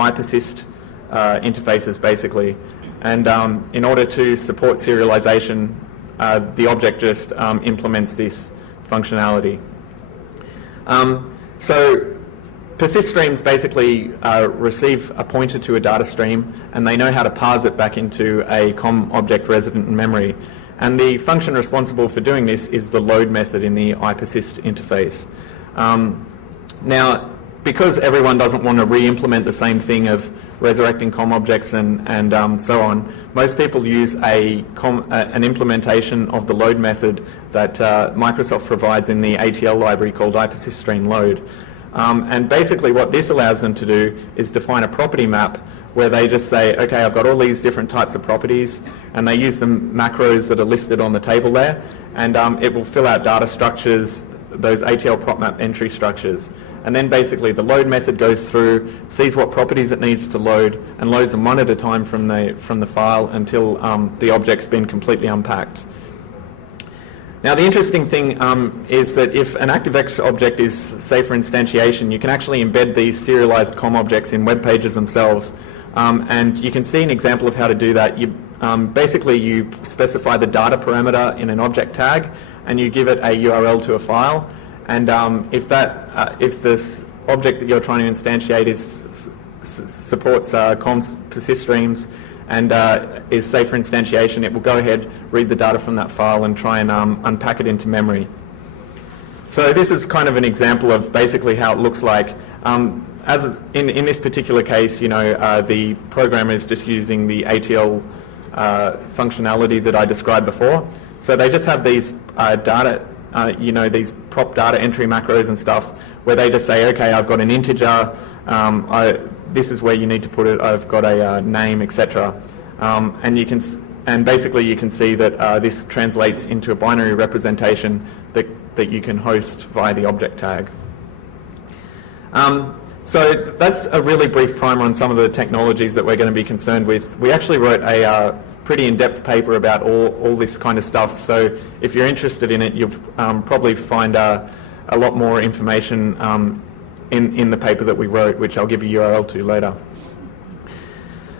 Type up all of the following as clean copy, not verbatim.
IPersist interfaces basically. And in order to support serialization, the object just implements this functionality. So persist streams basically receive a pointer to a data stream, and they know how to parse it back into a COM object resident in memory. And the function responsible for doing this is the load method in the IPersist interface. Now, because everyone doesn't want to re-implement the same thing of resurrecting COM objects and so on, most people use an implementation of the load method that Microsoft provides in the ATL library called IPersist stream load. And basically what this allows them to do is define a property map where they just say, okay, I've got all these different types of properties, and they use some macros that are listed on the table there, and it will fill out data structures, those ATL prop map entry structures. And then basically the load method goes through, sees what properties it needs to load, and loads them one at a time from the file until the object's been completely unpacked. Now the interesting thing is that if an ActiveX object is safe for instantiation, you can actually embed these serialized COM objects in web pages themselves. And you can see an example of how to do that. Basically you specify the data parameter in an object tag, and you give it a URL to a file. And if this object that you're trying to instantiate supports COM's persist streams and is safe for instantiation, it will go ahead, read the data from that file and try and unpack it into memory. So this is kind of an example of basically how it looks like. As in this particular case, you know, the programmer is just using the ATL functionality that I described before. So they just have these data, these prop data entry macros and stuff where they just say, okay, I've got an integer, this is where you need to put it, I've got a name, etc. And basically you can see that this translates into a binary representation that you can host via the object tag. So that's a really brief primer on some of the technologies that we're going to be concerned with. We actually wrote a pretty in-depth paper about all this kind of stuff, so if you're interested in it, you'll probably find a lot more information in the paper that we wrote, which I'll give a URL to later.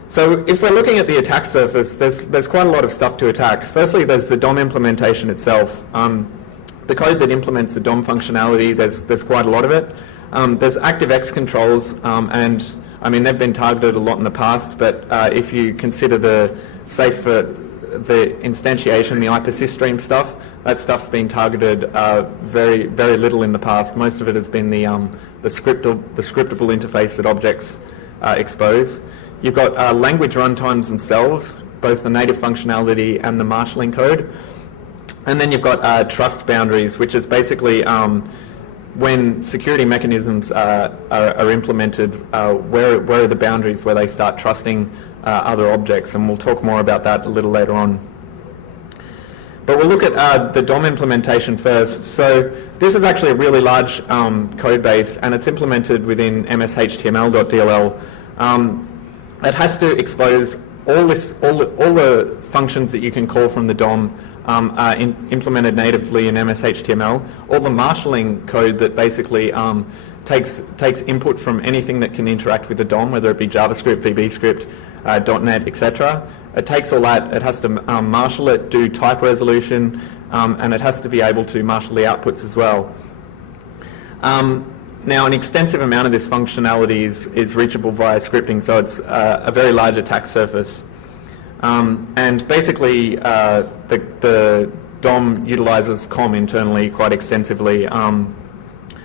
So if we're looking at the attack surface, there's quite a lot of stuff to attack. Firstly, there's the DOM implementation itself. The code that implements the DOM functionality, there's quite a lot of it. There's ActiveX controls, and I mean they've been targeted a lot in the past, but if you consider the safe for the instantiation, the IPersist stream stuff, that stuff's been targeted very, very little in the past. Most of it has been the scriptable interface that objects expose. You've got language runtimes themselves, both the native functionality and the marshalling code. And then you've got trust boundaries, which is basically when security mechanisms are implemented, where are the boundaries where they start trusting other objects, and we'll talk more about that a little later on. But we'll look at the DOM implementation first. So this is actually a really large code base, and it's implemented within ms.html.dll. It has to expose all the functions that you can call from the DOM are implemented natively in ms.html. All the marshalling code that basically takes input from anything that can interact with the DOM, whether it be JavaScript, VBScript, .NET, etc. It takes all that, it has to marshal it, do type resolution, and it has to be able to marshal the outputs as well. Now, an extensive amount of this functionality is reachable via scripting, so it's a very large attack surface. And basically, the DOM utilizes COM internally quite extensively,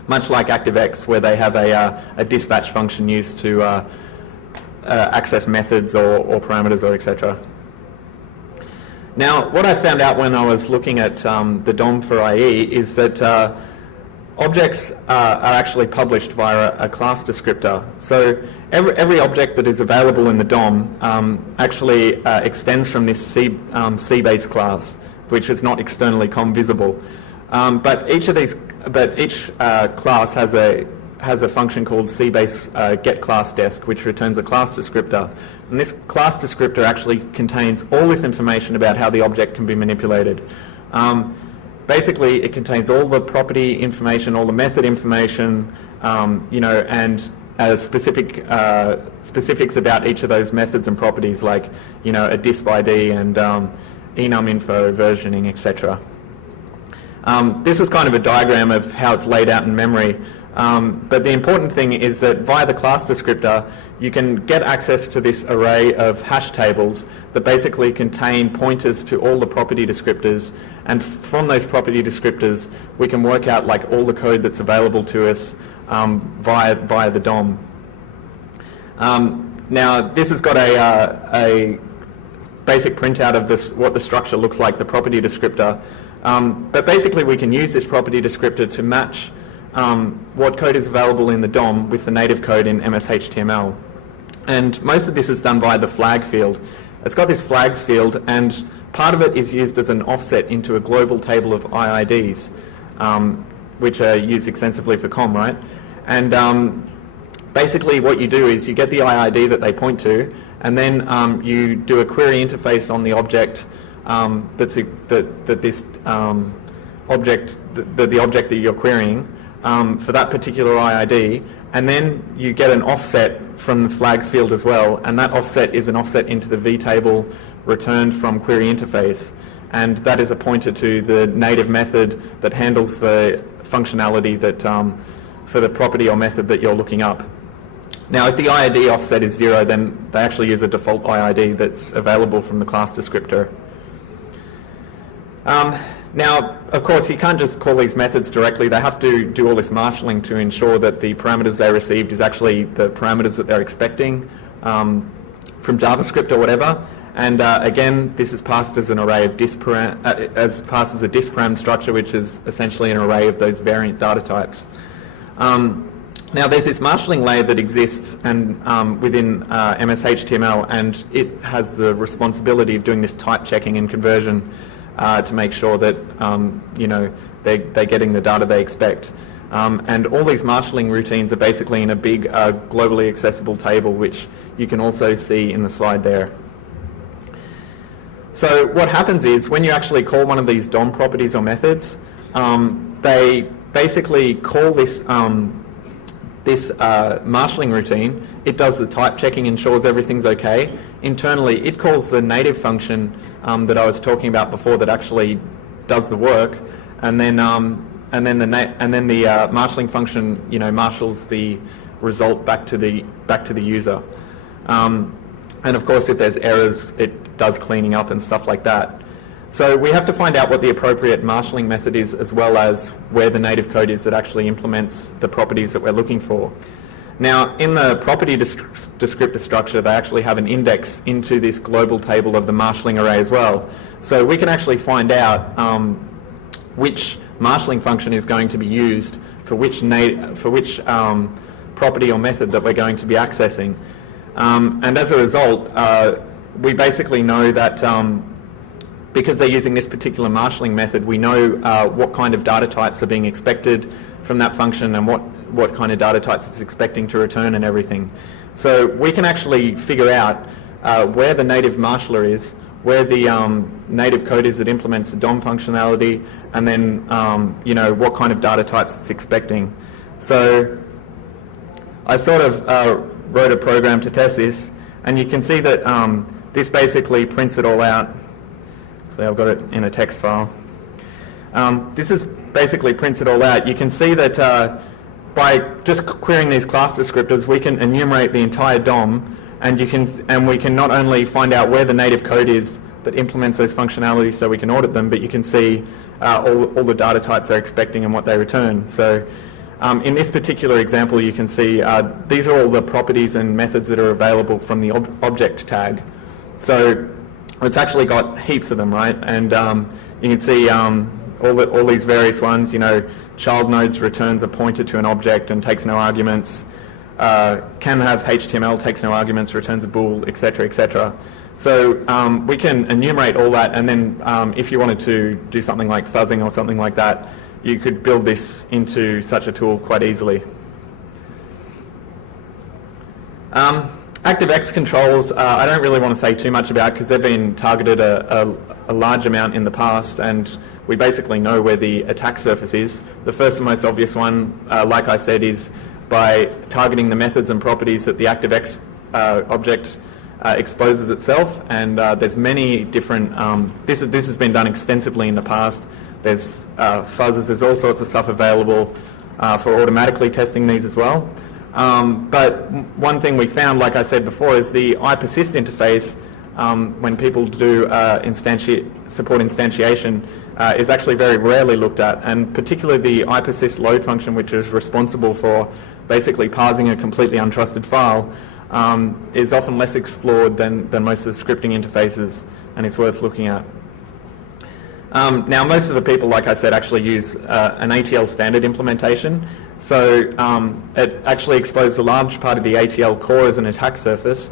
much like ActiveX, where they have a dispatch function used to access methods or parameters or etc. Now, what I found out when I was looking at the DOM for IE is that objects are actually published via a class descriptor. So every object that is available in the DOM actually extends from this C-base class, which is not externally COM visible. But each class has a function called C-base getClassDesc, which returns a class descriptor. And this class descriptor actually contains all this information about how the object can be manipulated. Basically, it contains all the property information, all the method information, and specifics about each of those methods and properties, like a disp ID and enum info, versioning, etc. This is kind of a diagram of how it's laid out in memory. But the important thing is that via the class descriptor, you can get access to this array of hash tables that basically contain pointers to all the property descriptors, and from those property descriptors we can work out like all the code that's available to us via the DOM. Now this has got a basic printout of what the structure looks like, the property descriptor. But basically we can use this property descriptor to match what code is available in the DOM with the native code in MS-HTML. And most of this is done via the flag field. It's got this flags field, and part of it is used as an offset into a global table of IIDs, which are used extensively for COM, right? And basically what you do is you get the IID that they point to, and then you do a query interface on the object the object that you're querying for that particular IID, and then you get an offset from the flags field as well, and that offset is an offset into the vtable returned from query interface, and that is a pointer to the native method that handles the functionality that for the property or method that you're looking up. Now if the IID offset is 0, then they actually use a default IID that's available from the class descriptor. Now, of course, you can't just call these methods directly. They have to do all this marshalling to ensure that the parameters they received is actually the parameters that they're expecting from JavaScript or whatever. And again, this is passed as an array of passed as a disparam structure, which is essentially an array of those variant data types. Now, there's this marshalling layer that exists and within MS-HTML, and it has the responsibility of doing this type checking and conversion to make sure that they're getting the data they expect. And all these marshalling routines are basically in a big globally accessible table, which you can also see in the slide there. So what happens is when you actually call one of these DOM properties or methods, they basically call this marshalling routine. It does the type checking, ensures everything's okay. Internally, it calls the native function that I was talking about before that actually does the work, and then the marshalling function marshals the result back to the user. And of course, if there's errors, it does cleaning up and stuff like that. So we have to find out what the appropriate marshalling method is, as well as where the native code is that actually implements the properties that we're looking for. Now, in the property descriptor structure, they actually have an index into this global table of the marshalling array as well. So we can actually find out which marshalling function is going to be used for which property or method that we're going to be accessing. And as a result, we basically know that because they're using this particular marshalling method, we know what kind of data types are being expected from that function and what kind of data types it's expecting to return and everything. So we can actually figure out where the native marshaller is, where the native code is that implements the DOM functionality, and then what kind of data types it's expecting. So I sort of wrote a program to test this, and you can see that this basically prints it all out. So I've got it in a text file. This is basically prints it all out. You can see that by just querying these class descriptors, we can enumerate the entire DOM, and we can not only find out where the native code is that implements those functionalities so we can audit them, but you can see all the data types they're expecting and what they return. So in this particular example, you can see these are all the properties and methods that are available from the object tag. So it's actually got heaps of them, right? And you can see all these various ones. Child nodes returns a pointer to an object and takes no arguments. Can have HTML, takes no arguments, returns a bool, etc., etc. So we can enumerate all that, and then if you wanted to do something like fuzzing or something like that, you could build this into such a tool quite easily. ActiveX controls, I don't really want to say too much about because they've been targeted a large amount in the past, and we basically know where the attack surface is. The first and most obvious one, like I said, is by targeting the methods and properties that the ActiveX object exposes itself, and there's many different, this has been done extensively in the past. There's fuzzes, there's all sorts of stuff available for automatically testing these as well. But one thing we found, like I said before, is the iPersist interface, when people do support instantiation, is actually very rarely looked at, and particularly the iPersist load function, which is responsible for basically parsing a completely untrusted file, is often less explored than most of the scripting interfaces, and it's worth looking at. Now, most of the people, like I said, actually use an ATL standard implementation. So it actually exposes a large part of the ATL core as an attack surface.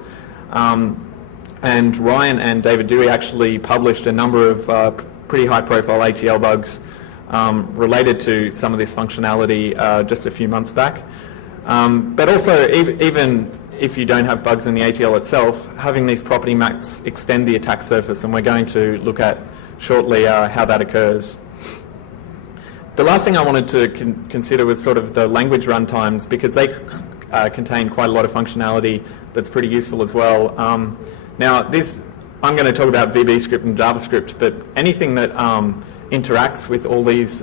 And Ryan and David Dewey actually published a number of pretty high-profile ATL bugs related to some of this functionality just a few months back. But also, even if you don't have bugs in the ATL itself, having these property maps extend the attack surface, and we're going to look at shortly how that occurs. The last thing I wanted to consider was sort of the language runtimes, because they contain quite a lot of functionality that's pretty useful as well. Now, I'm going to talk about VB script and JavaScript, but anything that interacts with all these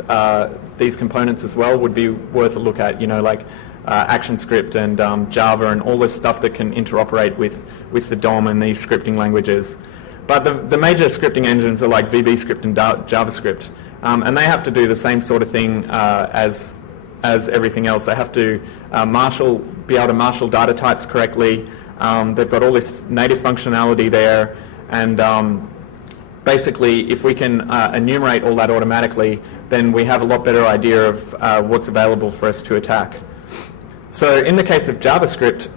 components as well would be worth a look at, like ActionScript and Java and all this stuff that can interoperate with the DOM and these scripting languages. But the major scripting engines are like VB script and JavaScript, and they have to do the same sort of thing as everything else. They have to be able to marshal data types correctly. They've got all this native functionality there, and basically if we can enumerate all that automatically, then we have a lot better idea of what's available for us to attack. So in the case of JavaScript,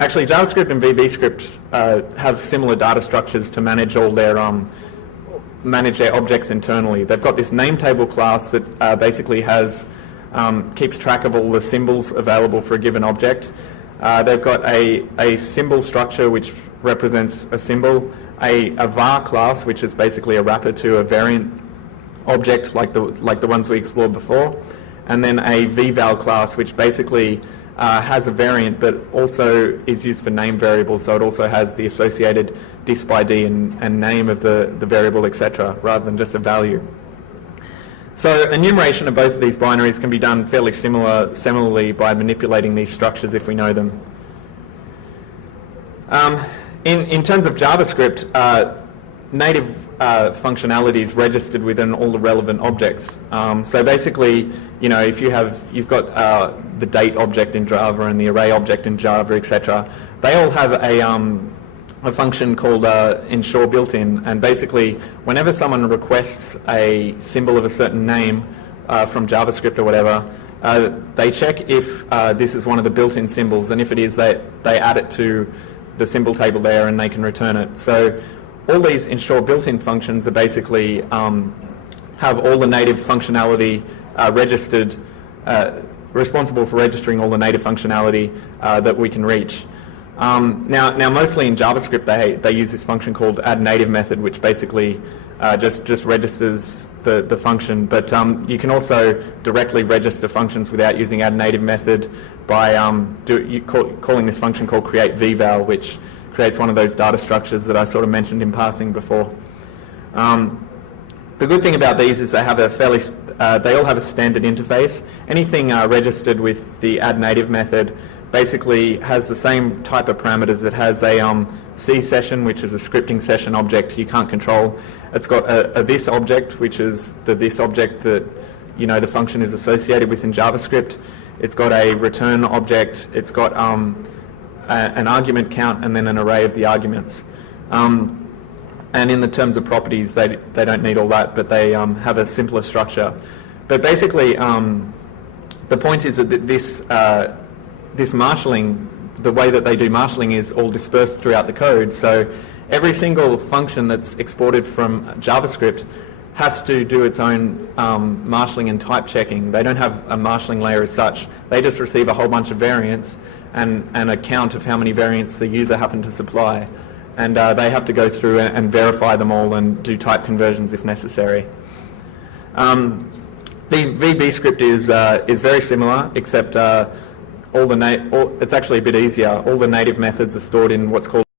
actually JavaScript and VB script have similar data structures to manage all their objects internally. They've got this name table class that basically keeps track of all the symbols available for a given object. They've got a symbol structure which represents a symbol, a var class, which is basically a wrapper to a variant object like the ones we explored before, and then a vval class, which basically has a variant but also is used for name variables, so it also has the associated disp ID and name of the variable, etc., rather than just a value. So enumeration of both of these binaries can be done fairly similarly by manipulating these structures if we know them. In terms of JavaScript, native functionality is registered within all the relevant objects. So basically, if you've got the date object in Java and the array object in Java, etc., they all have a function called ensure built-in, and basically whenever someone requests a symbol of a certain name from JavaScript or whatever, they check if this is one of the built-in symbols, and if it is, they add it to the symbol table there and they can return it. So all these ensure built-in functions are basically have all the native functionality registered, responsible for registering all the native functionality that we can reach. Now mostly in JavaScript they use this function called addNative method, which basically just registers the function, but you can also directly register functions without using addNative method by calling this function called createVval, which creates one of those data structures that I sort of mentioned in passing before. The good thing about these is they have they all have a standard interface. Anything registered with the addNative method basically has the same type of parameters. It has a C session, which is a scripting session object you can't control. It's got a this object, which is the this object that the function is associated with in JavaScript. It's got a return object. It's got an argument count and then an array of the arguments. And in the terms of properties, they don't need all that, but they have a simpler structure. But basically, the point is that this marshalling, the way that they do marshalling is all dispersed throughout the code. So every single function that's exported from JavaScript has to do its own marshalling and type checking. They don't have a marshalling layer as such. They just receive a whole bunch of variants and a count of how many variants the user happened to supply. And they have to go through and verify them all and do type conversions if necessary. The VB script is very similar, except it's actually a bit easier. All the native methods are stored in what's called